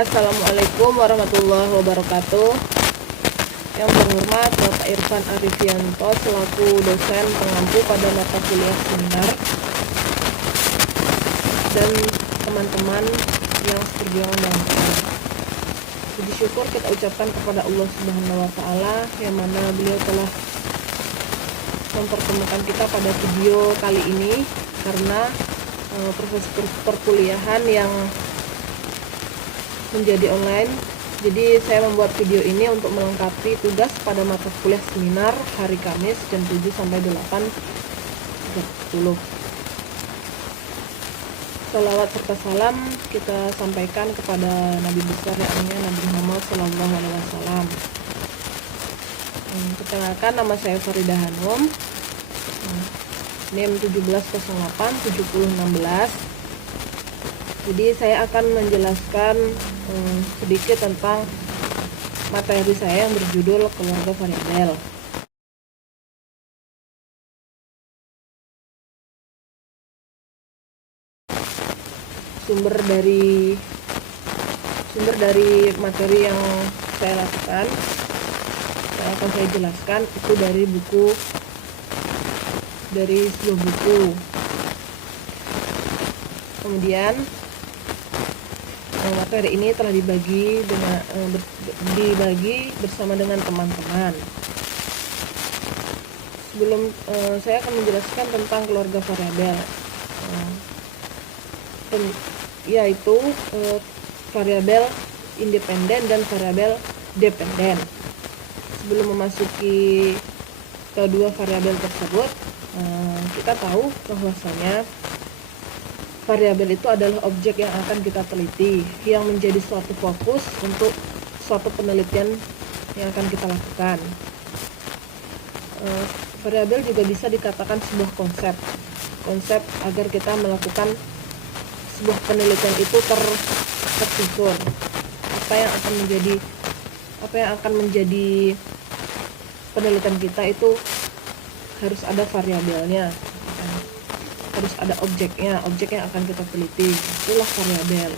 Assalamualaikum warahmatullahi wabarakatuh. Yang terhormat Bapak Irfan Arifianto selaku dosen pengampu pada mata kuliah seminar dan teman-teman yang seperjuangan dalam Islam. Puji syukur kita ucapkan kepada Allah Subhanahu wa taala yang mana beliau telah mempertemukan kita pada video kali ini karena proses perkuliahan yang menjadi online. Jadi saya membuat video ini untuk melengkapi tugas pada mata kuliah seminar hari Kamis jam 7 sampai 8.30. Salawat serta salam kita sampaikan kepada Nabi besar yakni Nabi Muhammad Sallallahu Alaihi Wasallam. Perkenalkan, nama saya Faridah Hanum, NIM 17087016. Jadi saya akan menjelaskan sedikit tentang materi saya yang berjudul keluarga variabel. Sumber dari materi yang saya lakukan, akan saya jelaskan itu dari sebuah buku. Kemudian materi ini telah dibagi bersama dengan teman-teman. Sebelum saya akan menjelaskan tentang keluarga variabel, yaitu variabel independen dan variabel dependen. Sebelum memasuki kedua variabel tersebut, kita tahu bahwasanya variabel itu adalah objek yang akan kita teliti, yang menjadi suatu fokus untuk suatu penelitian yang akan kita lakukan. Variabel juga bisa dikatakan sebuah konsep agar kita melakukan sebuah penelitian itu tersusun. Apa yang akan menjadi penelitian kita itu harus ada variabelnya. Harus ada objek yang akan kita teliti, itulah variabel.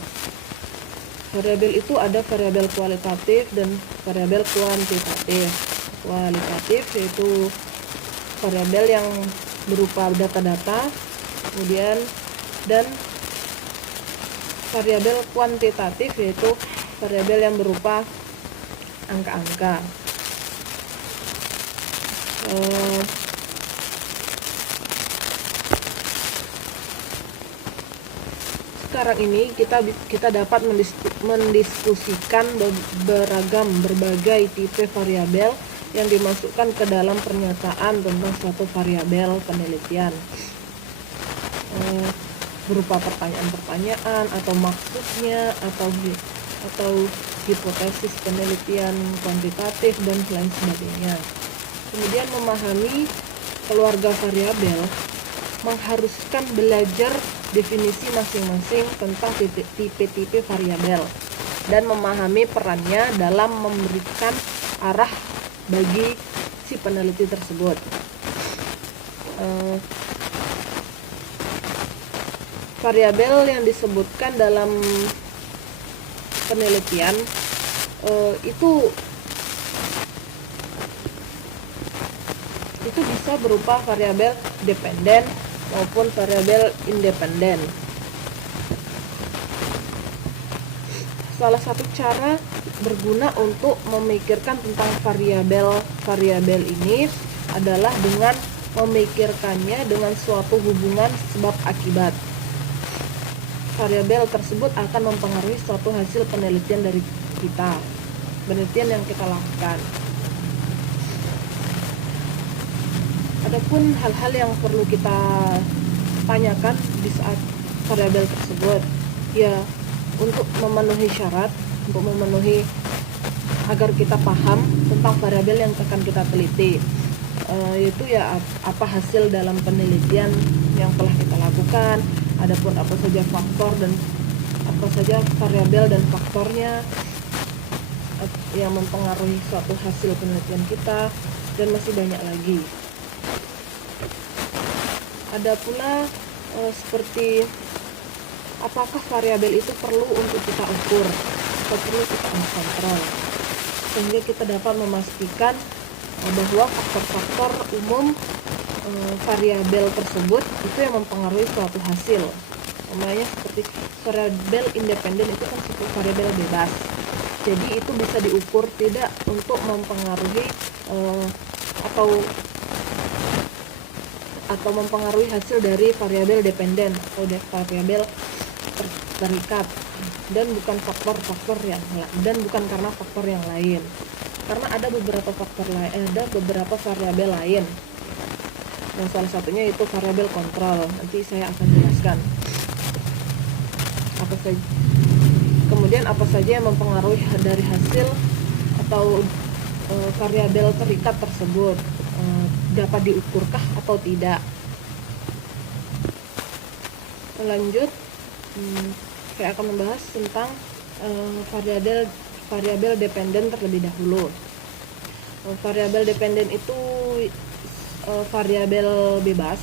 Variabel itu ada variabel kualitatif dan variabel kuantitatif. Kualitatif yaitu variabel yang berupa data-data, kemudian dan variabel kuantitatif yaitu variabel yang berupa angka-angka. Sekarang ini kita dapat mendiskusikan berbagai tipe variabel yang dimasukkan ke dalam pernyataan tentang suatu variabel penelitian, berupa pertanyaan-pertanyaan atau maksudnya atau hipotesis penelitian kuantitatif dan lain sebagainya. Kemudian memahami keluarga variabel mengharuskan belajar definisi masing-masing tentang tipe-tipe variabel dan memahami perannya dalam memberikan arah bagi si peneliti tersebut. Variabel yang disebutkan dalam penelitian itu bisa berupa variabel dependen maupun variabel independen. Salah satu cara berguna untuk memikirkan tentang variabel ini adalah dengan memikirkannya dengan suatu hubungan sebab akibat. Variabel tersebut akan mempengaruhi suatu hasil penelitian dari kita, penelitian yang kita lakukan. Adapun hal-hal yang perlu kita tanyakan di saat variabel tersebut, ya untuk memenuhi syarat, agar kita paham tentang variabel yang akan kita teliti, yaitu ya apa hasil dalam penelitian yang telah kita lakukan, adapun apa saja faktor dan apa saja variabel dan faktornya yang mempengaruhi suatu hasil penelitian kita, dan masih banyak lagi. Ada pula seperti apakah variabel itu perlu untuk kita ukur. atau perlu kita kontrol, sehingga kita dapat memastikan bahwa faktor-faktor umum variabel tersebut itu yang mempengaruhi suatu hasil. Namanya seperti variabel independen itu kan seperti variabel bebas, jadi itu bisa diukur tidak untuk mempengaruhi atau mempengaruhi hasil dari variabel dependen atau variabel terikat, dan bukan karena faktor yang lain, karena ada beberapa variabel lain, yang salah satunya itu variabel kontrol. Nanti saya akan jelaskan kemudian apa saja yang mempengaruhi dari hasil atau variabel terikat tersebut, dapat diukurkah atau tidak. Lanjut, saya akan membahas tentang variabel dependen terlebih dahulu. Variabel dependen itu variabel bebas.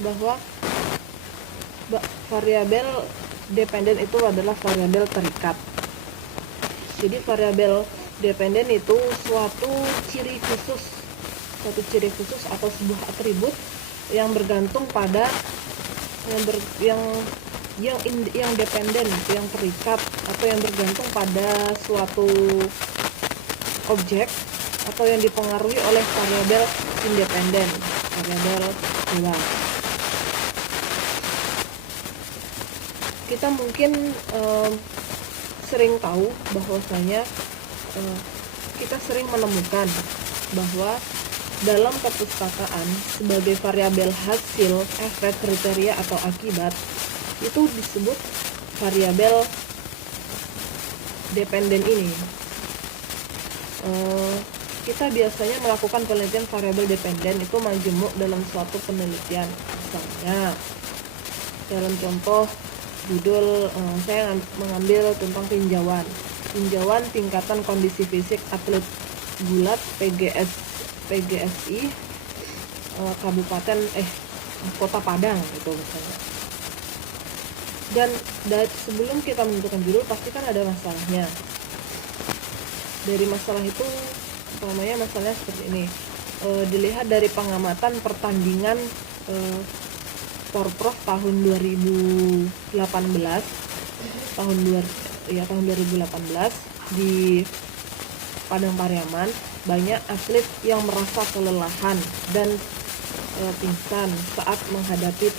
Bahwa variabel dependen itu adalah variabel terikat. Jadi variabel dependen itu suatu ciri khusus atau sebuah atribut yang bergantung pada yang dependen, yang terikat, atau yang bergantung pada suatu objek, atau yang dipengaruhi oleh variabel independen, variabel bebas. Kita mungkin sering tahu bahwasanya kita sering menemukan bahwa dalam perpustakaan sebagai variabel hasil, efek, kriteria, atau akibat itu disebut variabel dependen ini. Kita biasanya melakukan penelitian variabel dependen itu majemuk dalam suatu penelitian. Misalnya dalam contoh judul saya mengambil tentang tinjauan tingkatan kondisi fisik atlet gulat PGSI Kabupaten Kota Padang gitu misalnya. Dan sebelum kita menentukan judul pasti kan ada masalahnya. Dari masalah itu umpamanya masalahnya seperti ini, dilihat dari pengamatan pertandingan Porprov tahun 2018 di Padang Pariaman, banyak atlet yang merasa kelelahan dan pingsan saat menghadapi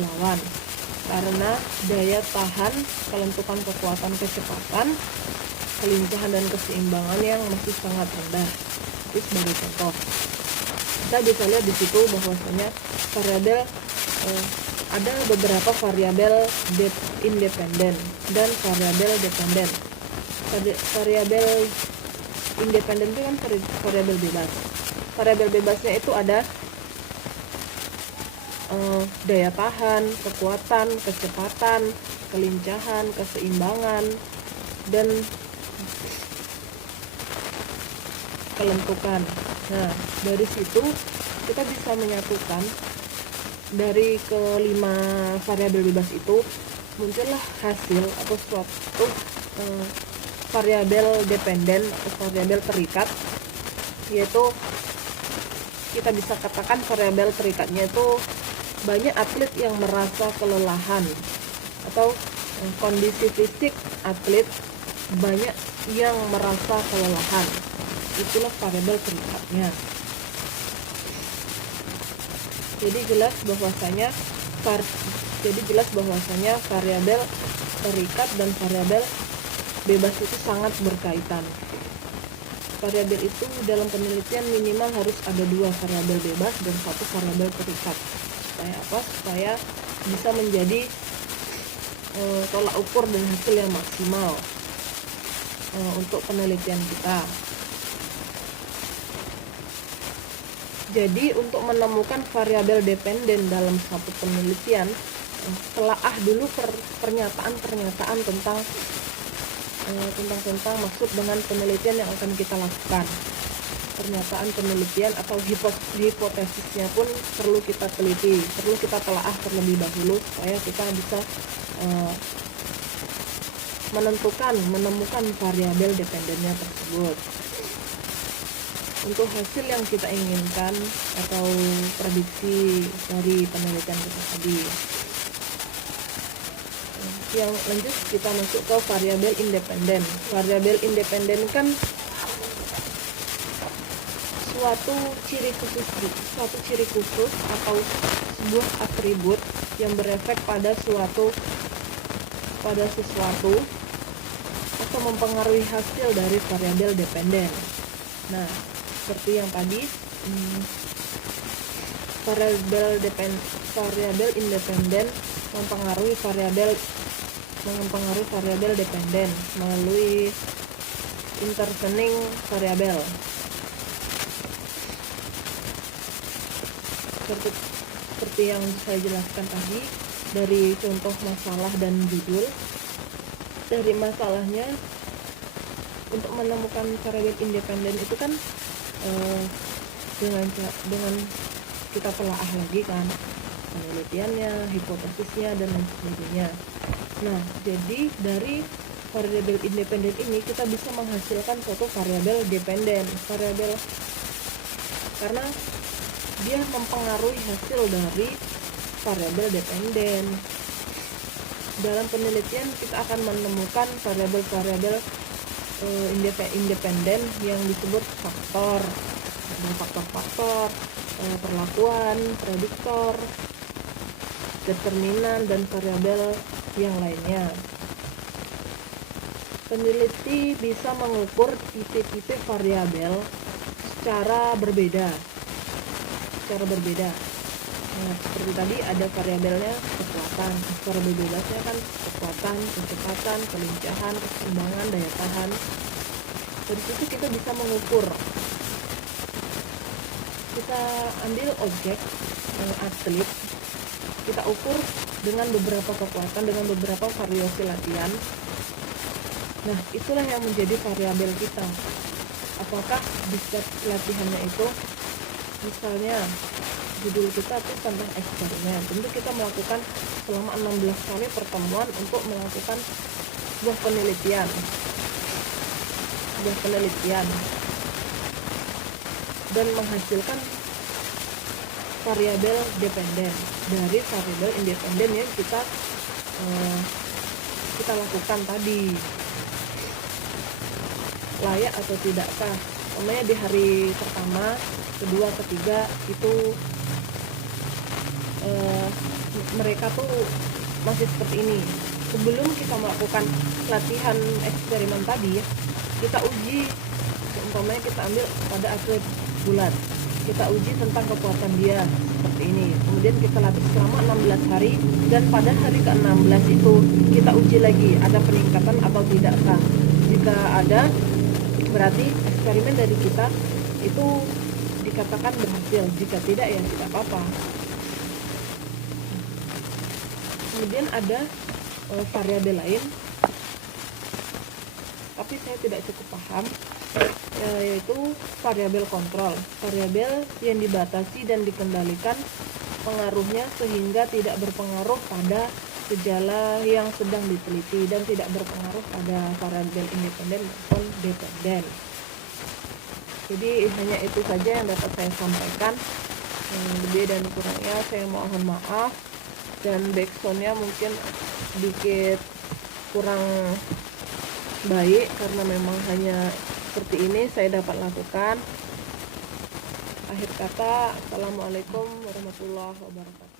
lawan karena daya tahan, kelentukan kekuatan, kecepatan, kelincahan, dan keseimbangan yang masih sangat rendah. Itu sebagai contoh. Kita bisa lihat di situ bahwasanya variabel ada beberapa variabel independen dan variabel dependen. Variabel independen itu kan variabel bebas. Variabel bebasnya itu ada daya tahan, kekuatan, kecepatan, kelincahan, keseimbangan, dan kelentukan. Nah, dari situ kita bisa menyatukan dari kelima variabel bebas itu muncullah hasil atau suatu variabel dependen atau variabel terikat, yaitu kita bisa katakan variabel terikatnya itu banyak atlet yang merasa kelelahan atau kondisi fisik atlet banyak yang merasa kelelahan. Itulah variabel terikatnya. Jadi jelas bahwasanya variabel terikat dan variabel bebas itu sangat berkaitan. Variabel itu dalam penelitian minimal harus ada 2 variabel bebas dan 1 variabel terikat. Supaya apa? Supaya bisa menjadi tolak ukur dan hasil yang maksimal untuk penelitian kita. Jadi untuk menemukan variabel dependen dalam suatu penelitian, telaah dulu pernyataan tentang maksud dengan penelitian yang akan kita lakukan. pernyataan penelitian atau hipotesisnya pun perlu kita teliti, perlu kita telaah terlebih dahulu supaya kita bisa menemukan variabel dependennya tersebut. Untuk hasil yang kita inginkan atau prediksi dari penelitian kita tadi. Yang lanjut kita masuk ke variabel independen. Variabel independen kan suatu ciri khusus atau sebuah atribut yang berefek pada sesuatu atau mempengaruhi hasil dari variabel dependen. Nah, seperti yang tadi, variabel independen mempengaruhi variabel dependen melalui intervening variabel. Seperti yang saya jelaskan tadi dari contoh masalah dan judul. Dari masalahnya, untuk menemukan variabel independen itu kan dengan kita telaah lagi kan penelitiannya, hipotesisnya, dan lain sebagainya. Nah, jadi dari variabel independen ini kita bisa menghasilkan suatu variabel dependen, karena dia mempengaruhi hasil dari variabel dependen. Dalam penelitian kita akan menemukan variabel-variabel independen yang disebut faktor, perlakuan, prediktor, determinan, dan variabel yang lainnya. Peneliti bisa mengukur tipe-tipe variabel secara berbeda. Nah, seperti tadi ada variabelnya kekuatan, variabel bebasnya kan kekuatan, kecepatan, kelincahan, keseimbangan, daya tahan. Dari situ kita bisa mengukur. Kita ambil objek atlet, kita ukur dengan beberapa kekuatan, dengan beberapa variasi latihan. Nah, itulah yang menjadi variabel kita. Apakah di setiap latihannya itu, misalnya judul kita itu tentang eksperimen, tentu kita melakukan selama 16 kali pertemuan untuk melakukan sebuah penelitian dan menghasilkan variabel dependen dari variabel independen yang kita lakukan tadi. Layak atau tidakkah? Namanya di hari pertama, kedua, ketiga itu mereka tuh masih seperti ini. Sebelum kita melakukan latihan eksperimen tadi, kita uji, umpamanya kita ambil pada atlet bulat, kita uji tentang kekuatan dia seperti ini. Kemudian kita latih selama 16 hari, dan pada hari ke-16 itu kita uji lagi ada peningkatan atau tidakkah. Jika ada, berarti eksperimen dari kita itu dikatakan berhasil. Jika tidak, ya tidak apa-apa. Kemudian ada variabel lain, tapi saya tidak cukup paham, yaitu variabel kontrol. Variabel yang dibatasi dan dikendalikan pengaruhnya sehingga tidak berpengaruh pada gejala yang sedang diteliti dan tidak berpengaruh pada variabel independen maupun dependen. Jadi hanya itu saja yang dapat saya sampaikan. Lebih dan kurangnya saya mohon maaf, dan backsoundnya mungkin sedikit kurang baik karena memang hanya seperti ini saya dapat lakukan. Akhir kata, assalamualaikum warahmatullahi wabarakatuh.